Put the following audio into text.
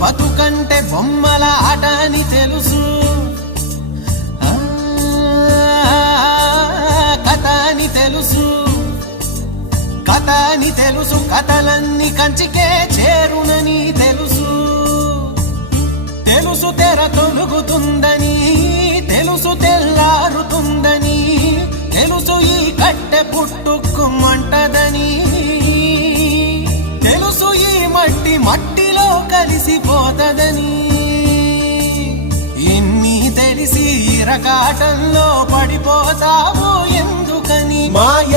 బతుకంటే బొమ్మల ఆట అని తెలుసు, కథ అని తెలుసు, కథ అని తెలుసు, కథలన్నీ కంచికే చేరునని తెలుసు. తెలుసు తెర తొలుగుతుందని, తెలుసు తెల్లారుతుందని, తెలుసు ఈ కట్టె పుట్టుకుమంటదని, తెలుసు ఈ మట్టి మట్టిలో కలిసిపోతదని. ఇన్ని తెలిసి ఇరకాటంలో పడిపోతావు ఎందుకని? మాయ